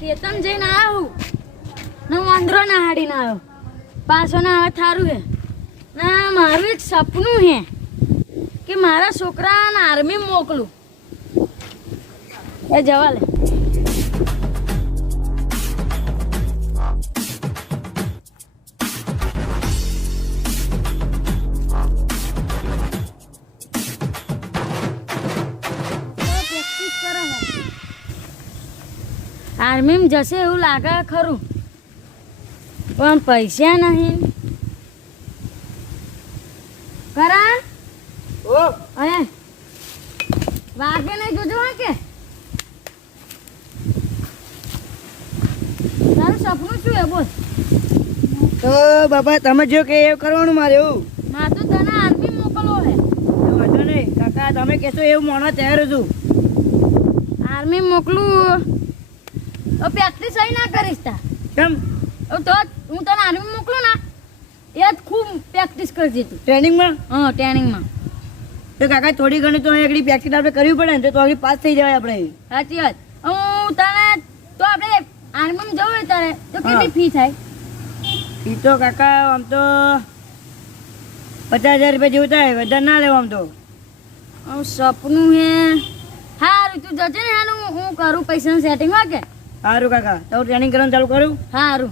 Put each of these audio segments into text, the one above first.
ખેતમ જઈને આવું. ને, વાંદરો ના હાડીને આવ્યો પાછો ના આવે, થારું હે. ના, મારું એક સપનું હે કે મારા છોકરાને આર્મી મોકલું. એ જવા લે આર્મીમાં જશે એવું લાગે ખરું. પણ પૈસા નહીં. કરા ઓ. અરે વાગે નહીં જોજો હા કે. તારું સપનું શું એ બોલ. તો બાપા તમે જો કે એવું કરવાનું મારે એવું. માં તો તને આર્મી મોકલવો હે. તો વાંધો નહીં. કાકા તમે કહેશો એવું મોણા તૈયાર છું. આર્મી મોકલું. તો પ્રેક્ટિસ અહીં ના કરીશ તા. કેમ? તો હું તને આર્મી મોકલું ને એ જ ખૂબ પ્રેક્ટિસ કરજે તું. ટ્રેનિંગમાં? હા ટ્રેનિંગમાં. તો કાકા થોડી ઘણી તો એકડી પ્રેક્ટિસ આપણે કરવી પડે ને તો આગળ પાસ થઈ જવાય આપણે. સાચી વાત. હું તને તો આપણે આર્મીમાં જવું હોય તારે તો કેટલી ફી થાય? ફી તો કાકા આમ તો પચાસ હજાર રૂપિયા જેવું થાય વધારે ના લેવા આમ તો. હું સપનું હે. હારું તું જજે ને હું કરું પૈસાનું સેટિંગ વાગે કે? સારું કાકા તો ટ્રેનિંગ કરવાનું ચાલુ કરું હારું.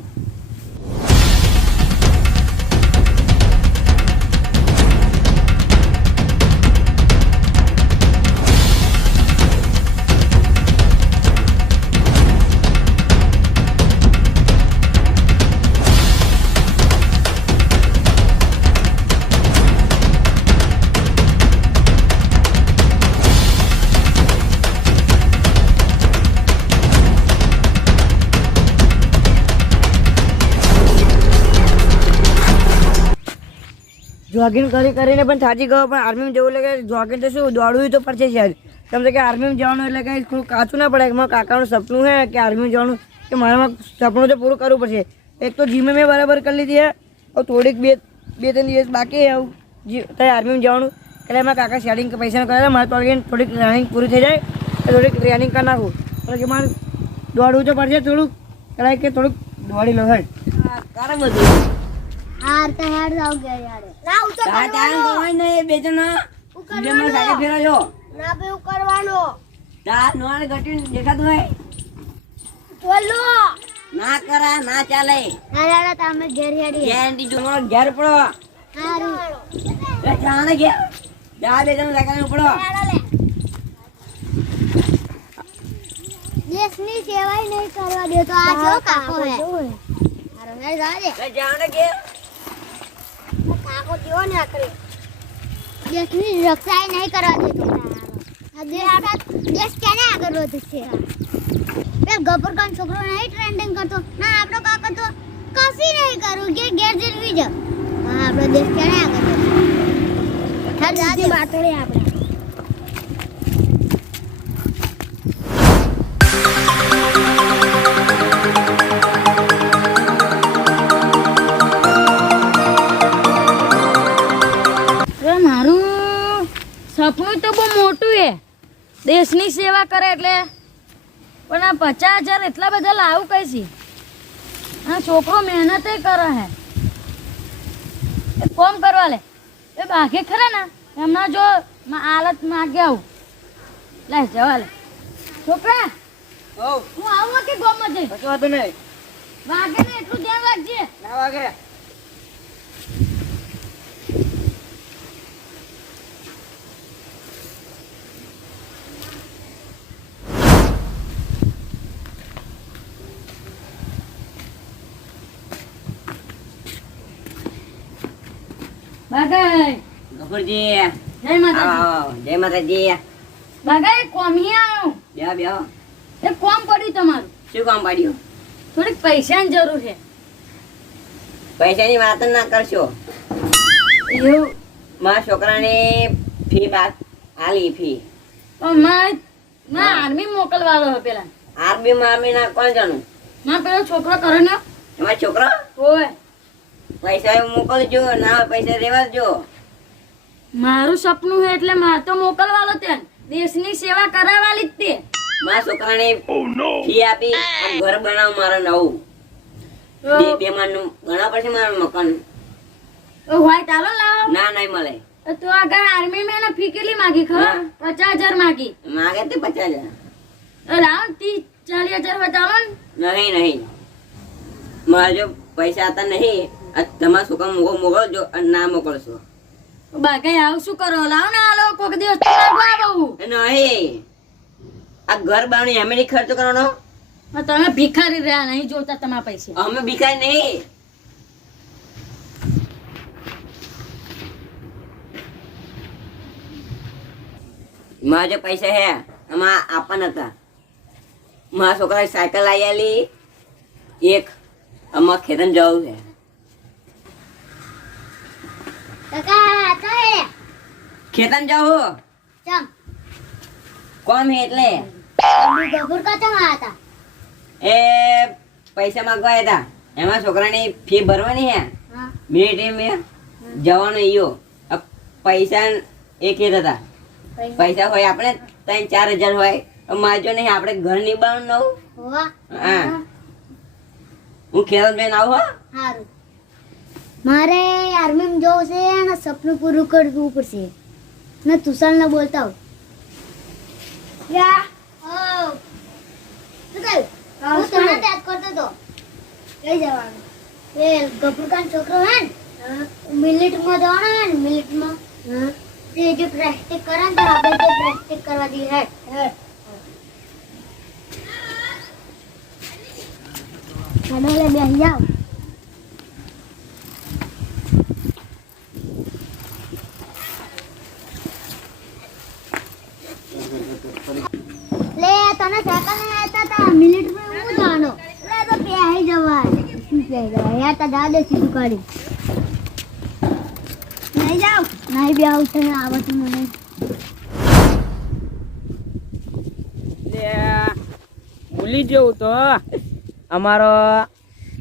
જોગિંગ કરી કરીને પણ થાકી ગયો, પણ આર્મીમાં જવું એટલે કે જોગિંગ તો શું, દોડવું તો પડશે છે તમને કે આર્મીમાં જવાનું એટલે કે થોડું કાચું ના પડે મારા કાકાનું સપનું છે કે આર્મીમાં જવાનું, કે મારામાં સપનું તો પૂરું કરવું પડશે. એક તો જીમે મેં બરાબર કરી લીધી છે હવે થોડીક બે બે ત્રણ દિવસ બાકી આવું. ત્યાં આર્મીમાં જવાનું, એટલે મારા કાકા શેડિંગ પૈસા કરાવે, મારે તો થોડીક ટ્રેનિંગ પૂરી થઈ જાય થોડીક ટ્રેનિંગ કરી નાખું. એટલે કે મારે દોડવું તો પડશે થોડુંક, એટલે કે થોડુંક દોડી લો, હેડ. કારણ બધું હાર તો હાર જાવ કે યાર. ના હું તો તારા ગવાય નહીં બે જણા જે મને સાઈડે ફેરવજો ના બે ઉકરવાનો. તા નોળ ઘટીને દેખાતું હોય બોલો. ના કરા ના ચાલે. ના દાદા તમે ઘેર હેડી. ગેરંટી જો મારો ઘેર પડો. હારું. એ જાણે ઘેર જા બે જણા લાગાને પડો દેશની સેવાય નહીં કરવા દેતો આ જો કાકો હે. હારો હે જા દે. એ જાણે ઘેર કાકો જેવો ને આકરે? દેશની રક્ષા નહીં કરવા દેતો દેશ કેને આગળ વધશે પેલ ગબર કાન છોકરો નહીં ટ્રેન્ડિંગ કરતો? ના આપણો કાકો તો કશી નહીં કરું. કે ઘેર જલવી જ. હા આપણો દેશ કેને આગળ વધશે હર જાતે બાતડે આપણે. દેશની સેવા કરે એટલે. પણ આ પચાસ હજાર એટલા બધા લાવું કઈ છે આ છોકરો મહેનતે કરે હે. એ કોમ કરવા લે. એ બાકી ખરા ને? એમના જો આલત હાલત માગે આવું. લે જવા લે. છોકરા હું આવું કે ગોમ જઈ વાગે ને એટલું ધ્યાન રાખજે. ના વાગે. બાગાઈ. ગફુરજી. જય માતાજી. જય માતાજી. બાગાઈ કોમી આવ્યો બેહો બેહો. એ કોમ પડ્યું તમારું? શું કામ પાડ્યું? થોડીક પૈસાની જરૂર છે. પૈસાની વાત ના કરશો. એવું? મારા છોકરાની ફી બાદ આલી ફી. પણ ના આર્મી મોકલવાનો હે પેલા. માં આર્મી ના કોણ જાણું? માં પેલો છોકરો કરે ને એમાં છોકરો પૈસા મોકલજો ના પૈસા રેવા મારું સપનું છે એટલે માર તો મોકલવાલો ત્યાં દેશની સેવા કરાવવાલી જ તે. મારા છોકરાને ફી આપી ઘર બનાવ મારા નવું. બે બે માળનું બનાવવા પડશે મારું મકાન. તો હોય ચાલો લાવો. ના નહીં મળે. તો આગળ આર્મી મેં ફી કેટલી માગી ખબર? પચાસ હજાર માગી. માગે તે પચાસ હજાર. ને ત્રીસ ચાલીસ હજાર ને. નહીં નહીં. મારે જો પૈસા હતા નહીં. તમારા છોકરા મોકલ મોકલજો અને ના મોકલશો. બાકી આવું શું કરો? લાવો ને આ લોકો કોક દિવસ આવું. નહીં. આ ઘર બાવણી અમે નહીં ખર્ચો કરવાનો? તમે ભિખારી રહ્યા નહીં જોતા તમારા પૈસા. અમે ભિખારી નહીં. મારા જે પૈસા હે એમાં આપવાના હતા. મારા છોકરા સાયકલ લાવી આલી. એક અમારા ખેતર જવું છે. કાકા તો હે. ખેતર જવું ચમ. કોમ હે એટલે? અમ્મી ગફુર કા ચમ આયા હતા. એ પૈસા માંગવા હતા એમાં છોકરાની ફી ભરવાની હે. મિલિટરી મેં જવાનું ઈયો. પૈસા એક હેત હતા પૈસા? હોય આપણે ત્રણ ચાર હજાર હોય. માજો નહીં આપણે ઘરની બાણ નવું. હોવા. હા. હું. ખેતર બેન આવું હો. મારે આર્મીમાં જવું છે અને સપનું પૂરું કરવું પડશે. ને તુષારને બોલતા હોઉં યા હું. તને યાદ કરતો તો. કઈ જવાનું. એ ગફુરખાન છોકરો હે ને? મિલિટમાં જવાનો હે ને મિલિટમાં? તે જે પ્રેક્ટિસ કરે ને તો આપણે તે પ્રેક્ટિસ કરવા દઈએ હે. લે બેસી જાઓ. લે, તને સાયકલ ને આવતા તા? મિલિટમાં હું જાણો? લે, તો પેહી જવાય. શું પેહી જવાય? યાર તા દાદે સીધું કાઢી. નહીં જાવ નહીં બે આવું તને આવતું મને. ભૂલી જવું તો. અમારો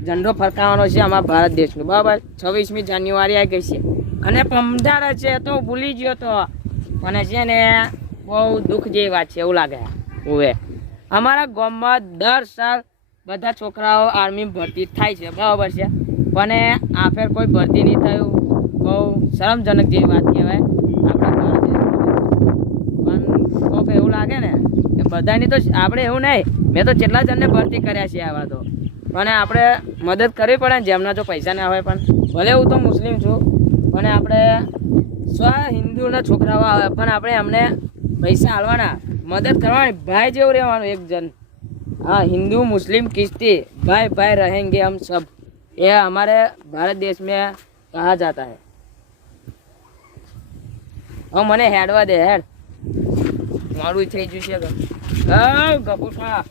ઝંડો ફરકાવવાનો છે અમારા ભારત દેશનો. બરાબર? છવ્વીસમી જાન્યુઆરી આવી ગઈ છે. અને પમદાર છે, તો ભૂલી ગયો તો. મને છે ને બહુ દુઃખ જેવી વાત છે એવું લાગે. ઓવે અમારા ગામમાં દર સાલ બધા છોકરાઓ આર્મી ભરતી થાય છે, બરાબર છે. પણ આ ફેર કોઈ ભરતી નહીં થયું. બહુ શરમજનક જેવી વાત કહેવાય. આપણા પણ એવું લાગે ને કે બધાની તો આપણે એવું નહીં. મેં તો જેટલા જણને ભરતી કર્યા છે આવા તો. પણ આપણે મદદ કરવી પડે ને જેમના જો પૈસા ના હોય પણ. ભલે હું તો મુસ્લિમ છું, પણ આપણે સ્વ હિન્દુના છોકરાઓ આવે પણ આપણે એમને પૈસા આલવાના મદદ કરવાની ભાઈ જેવું રહેવાનું એક જણ हाँ हिंदू मुस्लिम किश्ती भाई भाई रहेंगे हम सब ये हमारे भारत देश में कहा जाता है હવે મને હેડવા દે હેડ મારું થઈ ગયું છે હવ ગપુસા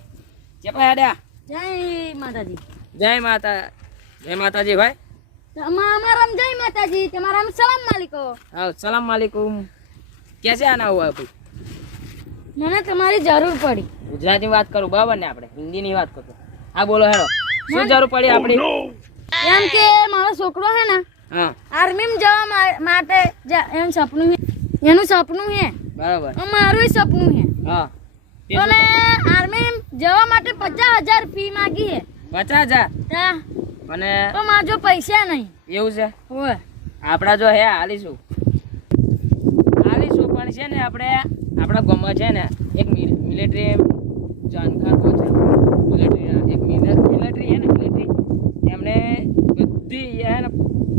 ચેપા હેડ્યા જય માતાજી જય માતા જય માતાજી ભાઈ અમારામ જય માતાજી તમારામ સલામ માલિકો હા સલામ વાલેકુમ कैसे आना हुआ है भाई મને તમારી જરૂર પડી. ગુજરાતી વાત કરું બરાબર ને આપણે? હિન્દીની વાત કરું. હા બોલો હેડો શું જરૂર પડી આપણી? એમ કે મારો છોકરો હે ને આર્મી માં જવા માટે એમ સપનું હે. એનું સપનું હે. બરાબર. મારું સપનું હે. હા. અને આર્મી જવા માટે પચાસ હજાર ફી માગી હે. પચાસ હજાર? હા અને તો મારા જો પૈસા નહીં. એવું છે? હોય. આપણા જો હે હાલીશું. હાલીશું પણ છે ને આપણે આપણા ગામમાં છે ને એક મિલિટરી જાણકાર તો છે. મિલિટરી એક મિલિટરી છે ને મિલિટરી એમને બધી એને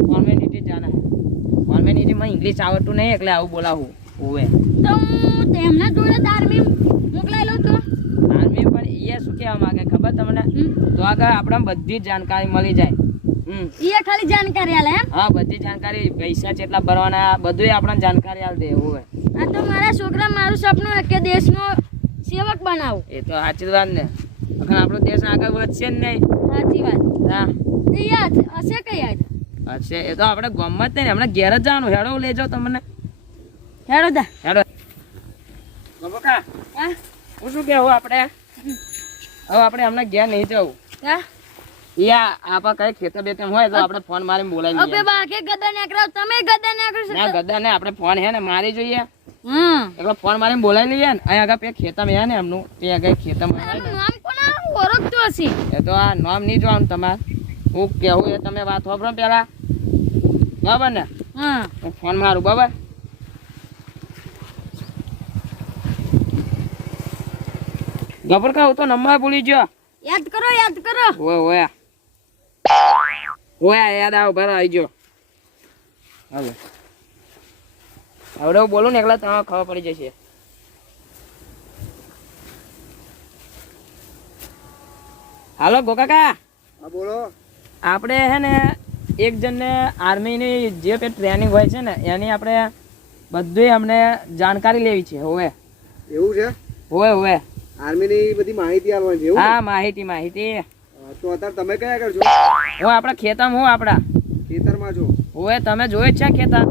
ફોર્મેલિટી જાણે. ફોર્મેલિટીમાં ઇંગ્લિશ આવડતું નહીં એટલે આવું બોલાવું હોવે તો હું તેમના જોડે આર્મી મોકલાયેલો તો? આર્મી પણ એ શું કહેવા માંગે? ખબર તમને. તો આગળ આપણે બધી જ જાણકારી મળી જાય. એ ખાલી જાણકારી આલે એમ? હા બધી જાણકારી. પૈસા કેટલા ભરવાના બધું આપણને જાણકારી આલ દે હોવે આ તો મારા છોકરા મારું સપનું કે દેશનો સેવક બનાવું. એ તો સાચી વાત ને. અગર આપણો દેશ આગળ વધશે ને નહીં. સાચી વાત. હા. એ યાદ હશે કે યાદ? હશે. એ તો આપણે ગમત નહીં હમણાં ઘેર જ જવાનું. હેડો લેજો તમને. હેડો દા હેડો. ગમકા હા? હું શું કહેવું આપણે? હવે આપણે હમણાં ઘેર નહીં જવું. હા? યા આપા કઈ ખેતર બેતર હોય તો આપણે ફોન મારીને બોલાવી અબે લઈએ બાકે ગદા નીકળાવ તમે ગદા નીકળો ના ગદા ને આપણે ફોન હે ને મારી જોઈએ. એટલે ફોન મારીને બોલાવી લઈએ ને. અહીંયા આગળ પેલા ખેતમ હે ને એમનું તે આગળ નામ કોના ઓળખતો હશે? એ તો આ નામ નહીં જોવાનું તમારે. હું કેવું એ તમે વાત વાપરો પેલા. બરાબર ને? હા. હું ફોન મારું બરાબર? ગભર કા હું તો નંબર ભૂલી ગયો. યાદ કરો યાદ કરો. ઓય ઓય. ઓય યાદ આવ આવી ગયો. હવે હવે બોલું ને એકલા તમારે ખબર પડી જશે. હાલો ગોકાકા. બોલો. આપણે હે ને એક જણને આર્મીની જે પે ટ્રેનિંગ હોય છે ને એની આપણે બધું અમને જાણકારી લેવી છે હોવે. એવું છે? હોવે હોવે. આર્મીની બધી માહિતી આપવાની છે હા માહિતી માહિતી. અત્યારે તમે કયા છો? હું આપણા ખેતરમાં હું આપણા. ખેતરમાં છો? ઓએ તમે જોયે છે ખેતર?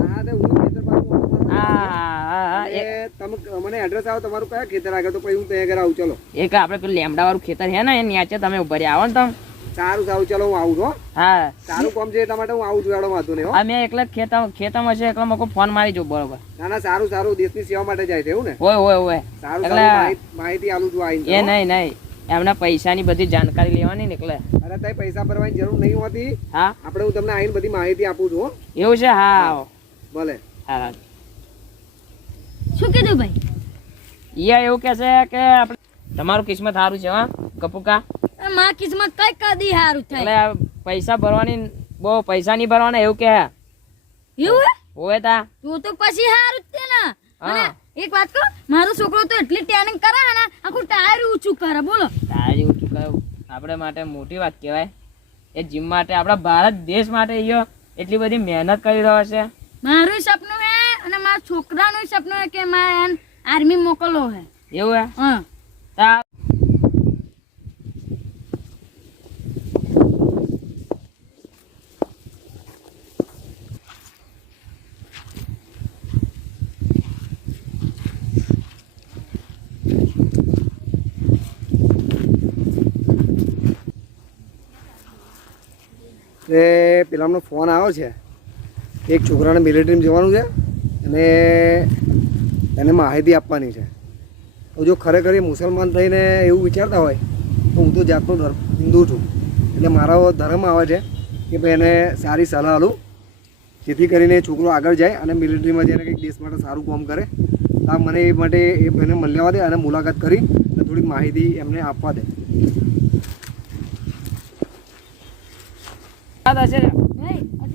હા તે હું ખેતર બાજુ છું. હા હા હા એ- અને તમે મને એડ્રેસ આવો તમારું કયા ખેતર આગળ? તો પછી હું ત્યાં આગળ આવું ચલો. એક આપણે પેલું લેમડા વાળું ખેતર હે ને એ તમે ઊભા રહ્યા આવો ને તમે. સારું સારું ચલો હું આવું છું હા. સારું કામ છે એટલા માટે હું આવું છું એડો વાંધો નહીં હો. મેં એકલા જ ખેતર ખેતરમાં છે એકલા મોકો ફોન મારી જો બરોબર. ના ના સારું સારું દેશની સેવા માટે જાય છે એવું ને? હોય હોય હોય સારું માહિતી- માહિતી આલું છું એ નહીં નહીં. એમના પૈસાની બધી જાણકારી લેવાની નીકળે. અરે તઈ પૈસા ભરવાની જરૂર નહીં હોતી. હા? આપણે હું તમને આઈને બધી માહિતી આપું છું એવું છે? હા આવો. ભલે. હા. શું કીધું ભાઈ? ઈયા એવું કે છે કે આપણે તમારું કિસ્મત સારું છે હા કપુકા? મા માં કિસ્મત કઈ કદી સારું થાય. એટલે પૈસા ભરવાની બહુ પૈસા નહીં ભરવાના એવું કે એવું હોય તા. તું તો પછી સારું જ છે ને. હા. એક વાત કહું મારો છોકરો તો એટલી ટેનિંગ કરે ને આખું ટાયર ઊંચું કરે બોલો. ટાયર ઊંચું કરે આપણે માટે મોટી વાત કહેવાય. એ જીમ માટે આપણા ભારત દેશ માટે ઈયો એટલી બધી મહેનત કરી રહ્યો છે. મારું સપનું હે અને મારા છોકરાનું સપનું હે કે મારે આર્મી મોકલો હે. એવું હે? હા તા એ ફોન આવ્યો છે. એક છોકરાને મિલિટરીમાં જવાનું છે અને એને માહિતી આપવાની છે. તો જો ખરેખર એ મુસલમાન થઈને એવું વિચારતા હોય, તો હું તો જાતનો ધર્મ હિન્દુ છું. એટલે મારો ધર્મ આવે છે કે ભાઈ એને સારી સલાહ આપું. જેથી કરીને છોકરો આગળ જાય અને મિલિટરીમાં જઈને કંઈક દેશ માટે સારું કામ કરે. આ મને એ માટે એ એને મળવા દે અને મુલાકાત કરી અને થોડીક માહિતી એમને આપવા દે. વાત હશે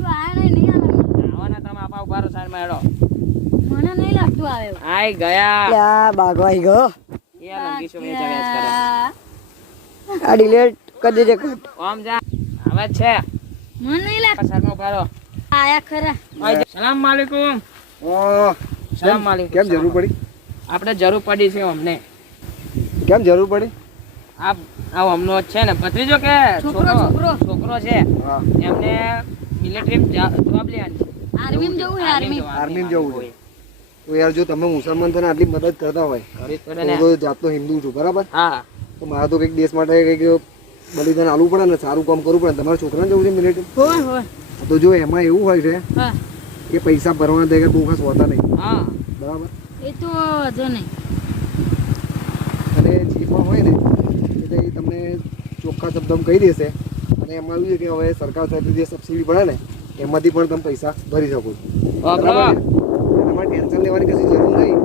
હજુ આવે નહીં નહીં આવે આવવાના તમે આપા ઊભા રહો સાઈડમાં હેડો. મને નહીં લાગતું આવે. આઈ ગયા. યા બાગવાઈ ગયો. એ લંગી શું વેચા વેચ કરે. આ ડિલેટ કરી દેજે કટ ઓમ જા. આવે છે. મને નહીં લાગતું. સાઈડમાં ઊભા રહો આયા ખરા. સલામ વાલેકુમ ઓ સલામ વાલેકુમ કેમ જરૂર પડી? આપણે જરૂર પડી છે અમને. કેમ જરૂર પડી? આ આ અમનો જ છે ને. ભત્રીજો કે છોકરો, છોકરો. છોકરો. છે. એમને મિલિટરી જોબ લેવાની. આર્મીમાં જવું આર્મી આર્મીમાં જવું છે. તો યાર જો તમે મુસલમાન થઈને આટલી મદદ કરતા હોય તો જાતનો હિન્દુ છું બરાબર? હા. તો મારા તો કંઈક દેશ માટે કંઈક બલિદાન આલવું પડે ને સારું કામ કરવું પડે તમારા છોકરાને જવું છે મિલિટરી હોય હોય. તો જો એમાં એવું હોય છે કે પૈસા ભરવાના થાય બહુ ખાસ હોતા નહીં. હા. બરાબર? એ તો વાંધો નહીં. અને જે પણ હોય ને એટલે એ તમને ચોખ્ખા શબ્દમાં કહી દેશે. અને એમાં એવું છે કે હવે સરકાર તરફથી જે સબસિડી પડે ને એમાંથી પણ તમે પૈસા ભરી શકો છો? તમારે ટેન્શન લેવાની કશી જરૂર નહીં.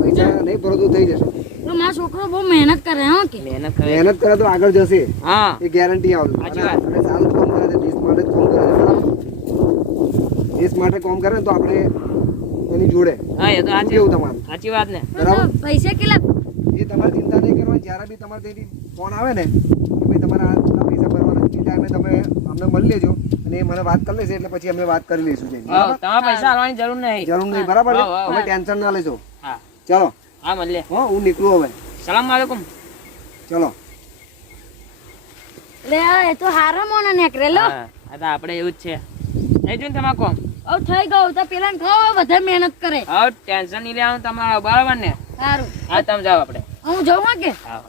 પૈસા નહીં ભરો તો થઈ જશે. તો છોકરો બહુ મહેનત કરે હો કે? મહેનત કરે. મહેનત કરે તો આગળ જશે. હા. એ ગેરંટી આવે સાચી વાત. આપણે સારું કામ કરે છે દેશ માટે કામ કરે દેશ માટે કામ કરે ને તો આપણે એની જોડે. હા એ તો સાચી એવું તમારું? સાચી વાત ને. બરાબર? પૈસા કેટલા? એ તમારે ચિંતા નહીં કરવાની. જ્યારે બી તમારે ફોન આવે ને કે ભાઈ તમારા આટલા પૈસા ભરવાના એ ટાઈમે તમે અમને મળી લેજો અને મને વાત કરી લેશે એટલે પછી અમે વાત કરી લઈશું જઈને. તમારે પૈસા આલવાની જરૂર નહીં. જરૂર નહીં બરાબર તમે ટેન્શન ના લેજો હા. ચલો. હા મળીએ હો હું નીકળું હવે. સલામ વાલેકુમ ચલો. લે એ તો હારો મોના નીકળે લો. હા આ તો આપણે એવું જ છે. થઈ જુન ને તમારે કોમ? હવે થઈ ગયું. તો પેલા ને ખાઓ વધારે મહેનત કરે. હવે ટેન્શન નહીં લેવાનું તમારે બરાબર ને? સારું. હા તમે જાઓ આપણે. હું જઉં કે? હા.